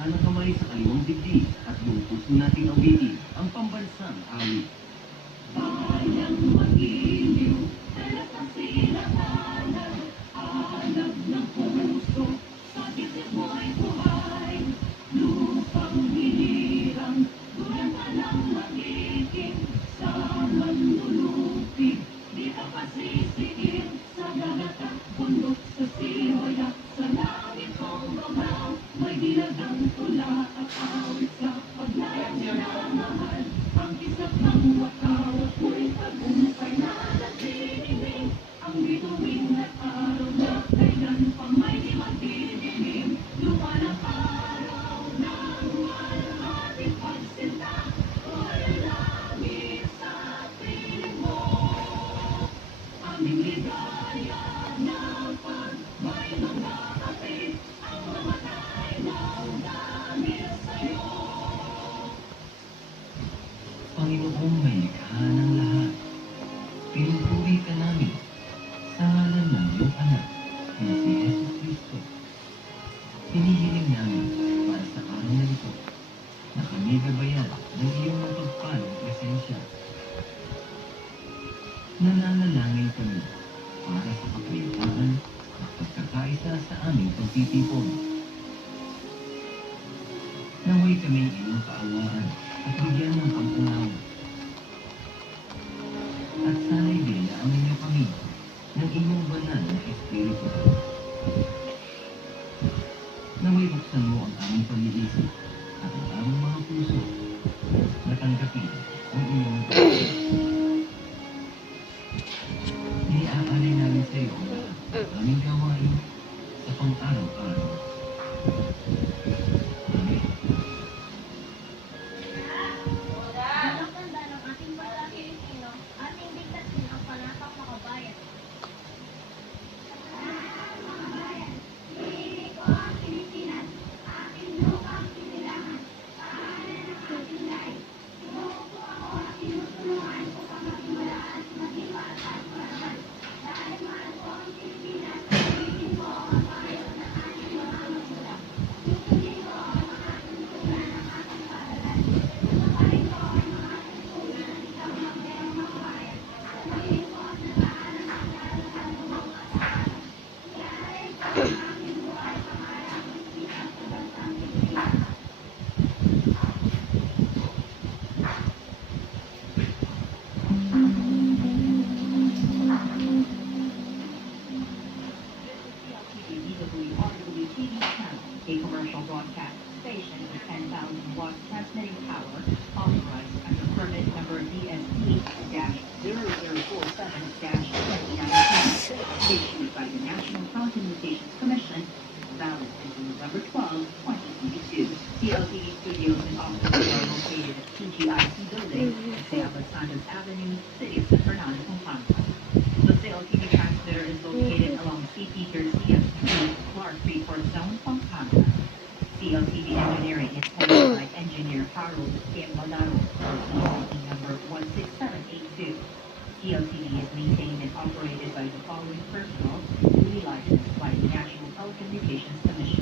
kanang kamay sa kaliwang dibdib at buong puso nating awitin ang pambansang awit. Bayang magiliw, talas ang silanganan, hanap ng puso, sa isip mo'y buhay. Lupang hinirang, tulad ka ng magiging, sa manlulupig, di ka pasisiin, sa dagat at bundok, sa siwaya, sa langit mong babaw, may dilagang tula at awit sa paglalamahal, ang isap ng wakaw at mo'y tagumpay na nagdidibig, ang bituin at araw na kailan pa may di magdidilim, lumalang araw ng ating pagsinta, wala langit sa piling mo, aming ligaya na pag may mga kapit, ang mamatay daw dahil sa'yo. Panginoong may likha ng lahat, pinupuri ka namin sa ngalan ng iyong anak na si Jesus Cristo. Hinihiling namin para sa araw na ito na kami gabayan ng iyong matagpalang presensya. Nananalangin kami para sa kapayapaan at pagkakaisa sa aming pagtitipon. Naway kami iyong kaawaan at bigyan ng pag-unawa. At sana'y binayaan niyo kami ng inyong banal na Espiritu. Naway buksan mo ang aming pag-iisip at ang aming mga puso na tanggapin ang iyong pag-iisip. Iniaalay namin sa iyo ang lahat ng aming gawain sa pang-araw-araw. Amen. Ang ganda ng ating bansang Pilipino, ating ligtasin ang panatang makabayan. A commercial broadcast station with 10,000 watts transmitting power, authorized under permit number DSP-0047-2019, issued by the National Telecommunications Commission, valid until November 12, 2022. CLTV studios and offices are located at TGIC Building, San Santos Avenue, City of San Fernando, Pampanga. The CLTV transmitter is located along CP Garcia Street, Clark Freeport Zone, Pampanga. CLTV engineering is headed by Engineer Harold K. Malaro, CLTV number 16782. CLTV is maintained and operated by the following personnel, duly licensed by the National Telecommunications Commission.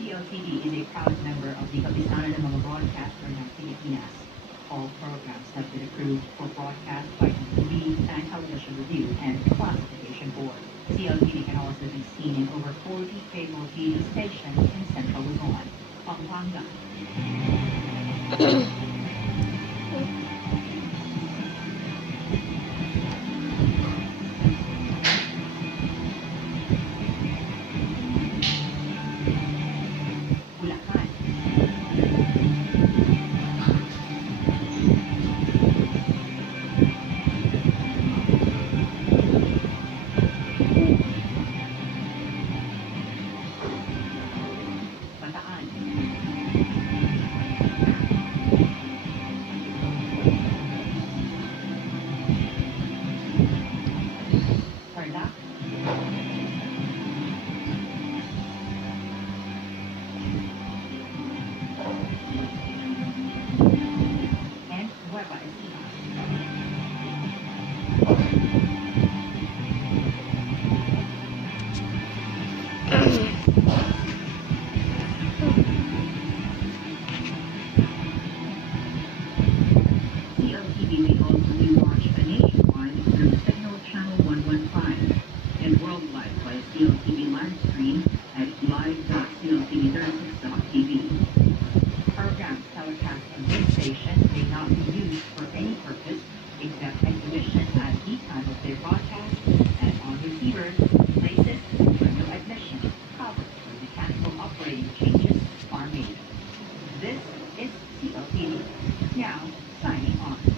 CLTV is a proud member of the Kapisanan ng mga Broadcaster ng Pilipinas. All programs have been approved for broadcast by the TV and Television Review and Classification Board. CLTV can also be seen in over 40 cable TV stations in Central Luzon, Pampanga. Bulacan. Bataan. not be used for any purpose except exhibition at each time of their broadcast and on receivers, places where no admission, cover, or mechanical operating changes are made. This is CLTV. Now, signing on.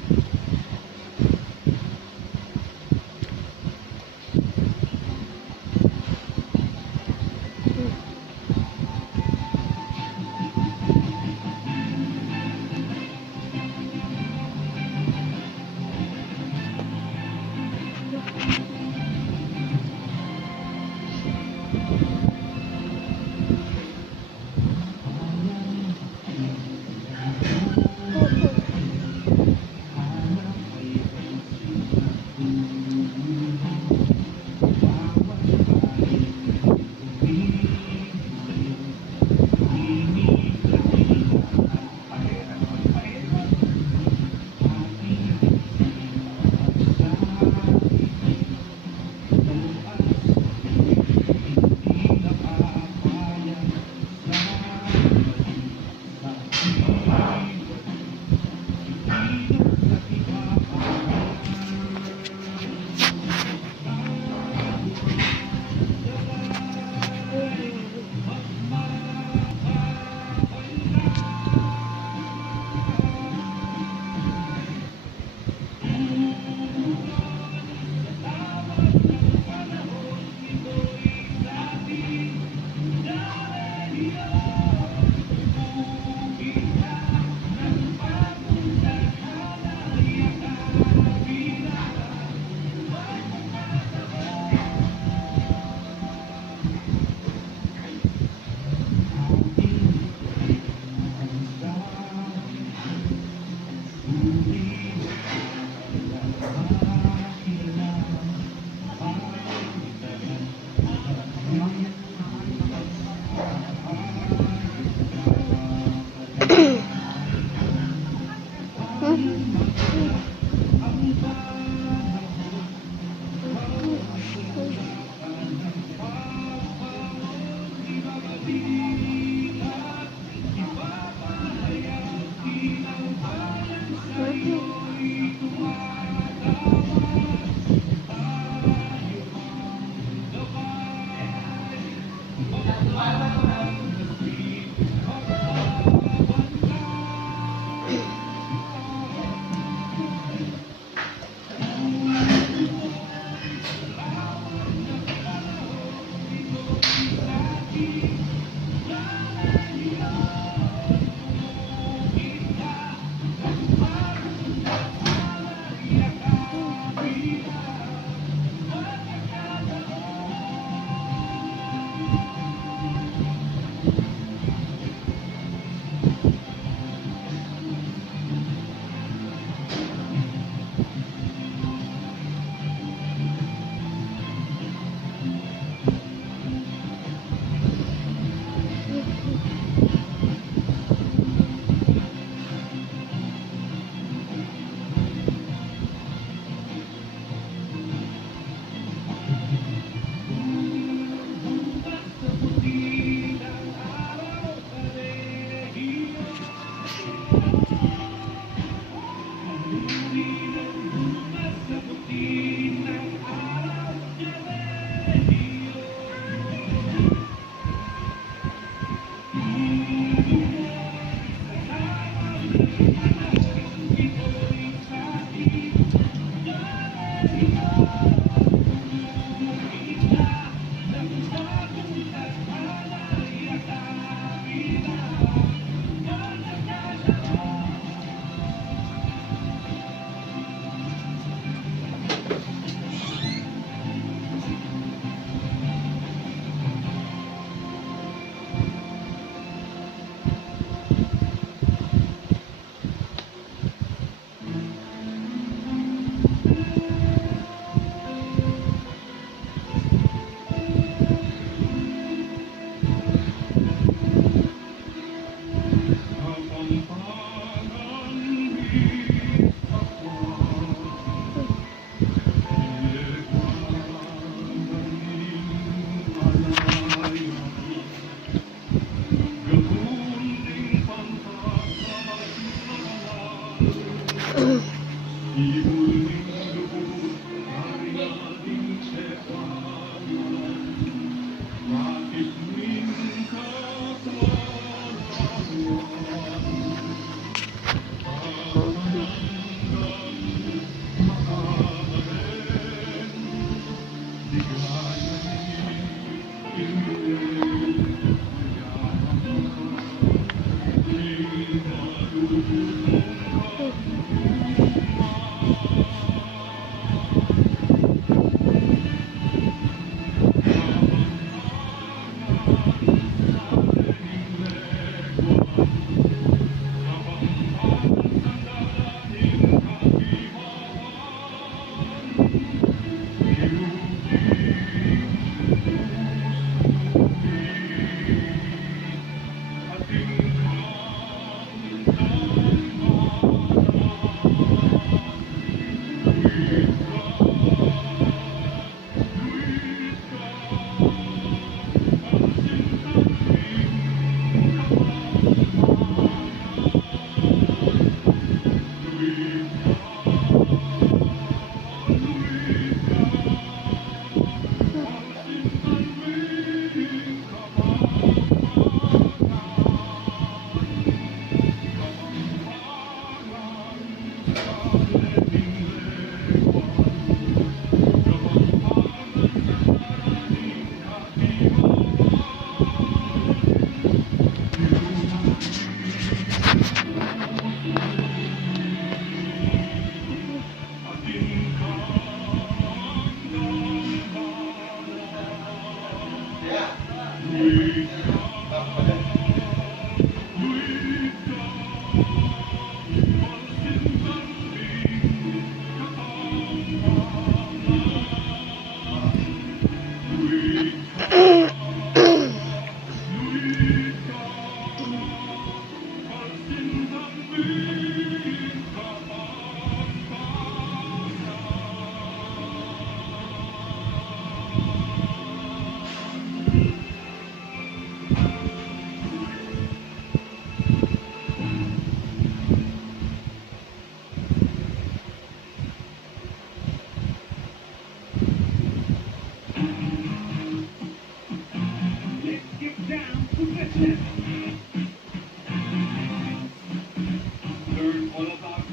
Learn all about